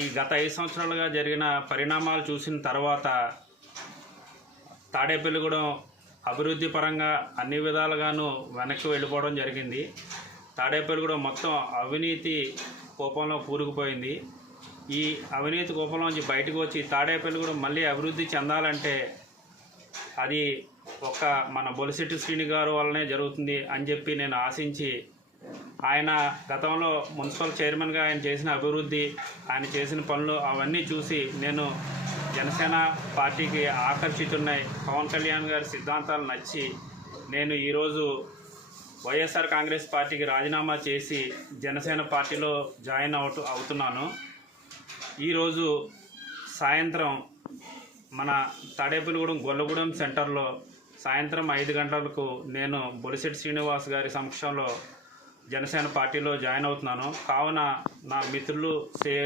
ఈ గత 5 సంవత్సరాలుగా జరిగిన పరిణామాలు చూసిన తర్వాత తాడేపల్లిగూడెం అభివృద్ధి పరంగా అన్ని విధాలుగాను వెనక్కి వెళ్ళిపోవడం జరిగింది. తాడేపల్లిగూడెం మొత్తం అవినీతి కూపంలో కూరుకుపోయింది. ఈ అవినీతి కూపంలోంచి బయటకు వచ్చి తాడేపల్లిగూడెం మళ్ళీ అభివృద్ధి చెందాలంటే అది ఒక మన బొలిశెట్టి శ్రీని గారు వల్లనే జరుగుతుంది అని చెప్పి నేను ఆశించి, ఆయన గతంలో మున్సిపల్ చైర్మన్గా ఆయన చేసిన అభివృద్ధి, ఆయన చేసిన పనులు అవన్నీ చూసి నేను జనసేన పార్టీకి ఆకర్షితున్నాయి. పవన్ కళ్యాణ్ గారి సిద్ధాంతాలు నచ్చి నేను ఈరోజు వైఎస్ఆర్ కాంగ్రెస్ పార్టీకి రాజీనామా చేసి జనసేన పార్టీలో జాయిన్ అవుతున్నాను. ఈరోజు సాయంత్రం మన తాడేపల్లిగూడెం గొల్లగూడెం సెంటర్లో సాయంత్రం 5 గంటలకు నేను బొలిశెట్టి శ్రీనివాస్ గారి సమక్షంలో జనసేన పార్టీలో జాయిన్ అవుతున్నాను. కావున నా మిత్రులు